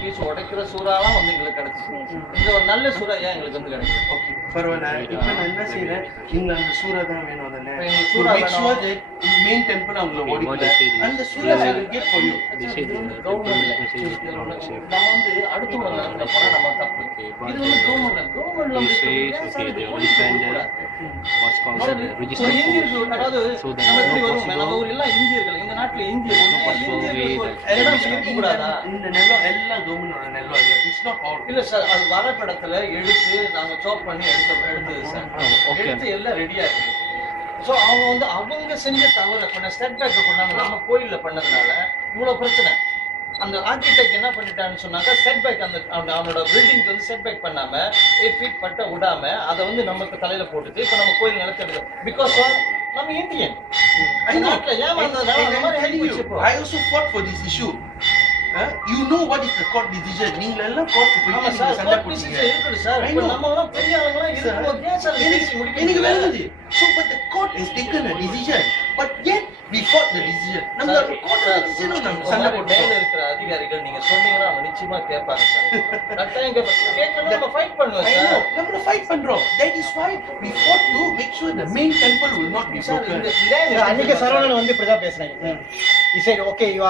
பீஸ் உடைக்கிற சூறாலாம் வந்து எங்களுக்கு கிடைச்சிச்சு. இந்த ஒரு நல்ல சூறா ஏன் எங்களுக்கு வந்து கிடைக்கும்? ஓகே பரவாயில்ல. இப்போ நான் என்ன செய்யறேன், நீங்க அந்த சூறா தான் வேணும் தானே. எங்களுக்கு சூறா மெயின் டெம்பிள் அவங்கள ஓடிக்கல. அந்த சூறா I will get for you. நம்ம வந்து அடுத்தவங்க போனா நம்ம தப்பு. இது வந்து கவர்மெண்ட்ல இந்தியர்கள், அதாவது நம்ம எப்படி வரும், நம்ம ஊர் எல்லாம் இந்தியர்கள், எங்க நாட்டுல இருக்கக்கூடாதா? இந்த நிலம் எல்லாம் கவர்மெண்டோட நிலம் இல்ல. It's not all. இல்ல சார், அது வரப்படத்துல எடுத்து நாங்க சாப் பண்ணி எடுத்தது சார். எடுத்து எல்லாம் ரெடியா இருக்கு. ஸோ அவங்க வந்து அவங்க செஞ்ச தவறு பண்ண ஸ்டெப் பேக் பண்ணாங்க. நம்ம கோயில்ல பண்ணதுனால இவ்வளவு பிரச்சனை. அந்த ஆர்கிடெக்ட் என்ன பண்ணிட்டான்னு சொன்னாங்க, செட் பேக் அந்த அவனோட பில்டிங்க்கு வந்து செட் பேக் பண்ணாம 8 feet பட்ட விடாம அதை வந்து நமக்கு தலையில போட்டுட்டு இப்போ நம்ம கோயில் நிலத்தெடுது. பிகாஸ் நம்ம இந்தியன் நாட்டுல ஏமாந்ததுனால அந்த மாதிரி I also fought for this issue. You know what is the court decision? நீங்க எல்லாம் கோர்ட் போய் சண்டை போடுறீங்க. இருக்குது சார். இப்போ நம்ம எல்லாம் பெரிய ஆளுங்களா இருக்கும்போது ஏன் சார் பேசி முடிக்க எனக்கு வேணுது. So but the court has taken a decision. But yet we fought the decision. நம்ம கோர்ட் decision நம்ம சண்டை போடுறோம். மேல இருக்கிற அதிகாரிகள் நீங்க சொன்னீங்கன்னா அவங்க நிச்சயமா கேட்பாங்க சார். கட்டாயம் கேட்கணும். நம்ம ஃபைட் பண்ணுவோம் சார். நம்ம ஃபைட் பண்றோம். That is why we fought to make sure the main temple will not be broken. அன்னைக்கு சரவணன் வந்து இப்படி தான் பேசுறாங்க. He said, okay, you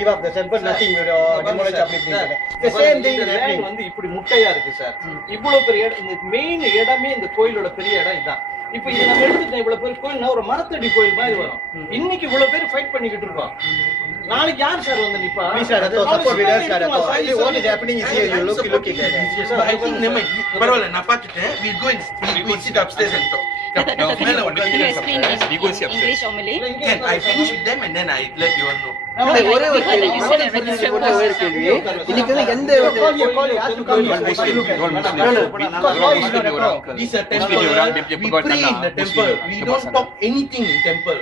give up the temple, nothing you demolish அப்படி இப்படி. The same thing is happening. வந்து இப்படி முட்டையா இருக்கு சார். இவ்வளவு பெரிய இடம், இந்த மெயின் இடமே இந்த கோயிலோட பெரிய இடம் இதான். இப்போ இது நம்ம எடுத்துட்டோம், இவ்வளவு பேர் கோயில்னா ஒரு மரத்தடி கோயில் மாதிரி வரும். இன்னைக்கு இவ்வளவு பேர் ஃபைட் பண்ணிக்கிட்டு இருக்கோம். நாளைக்கு யார் சார் வந்து நிப்பா? Please sir, support leaders sir. What is happening is here, you look it there. I think never பரவாயில்ல, நான் பார்த்துட்டேன். We go and sit upstairs and talk. Can you explain in English or Malay? Can I finish with them and then I let you all know. ஒரே ஒரு கேள்வி. இன்னைக்கு வந்து எந்த This is a temple. We pray in the temple. We don't talk anything in temple.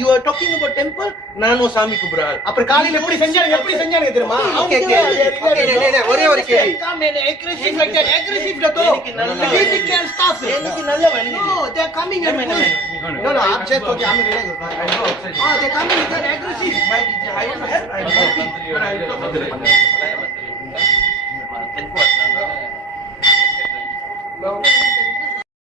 You are talking about temple. நானோ சாமி கும்பிடுறார். அப்புறம் காலையில எப்படி செஞ்சாங்க தெரியுமா? ஒரே ஒரு கேள்வி. Aggressive like that. Aggressive to. Political stuff. எனக்கு நல்ல வழி. No, they are coming and no, I'm just okay. I'm relaxed. They are coming with that aggressive. My DJ, I will help. I will help. But I will talk.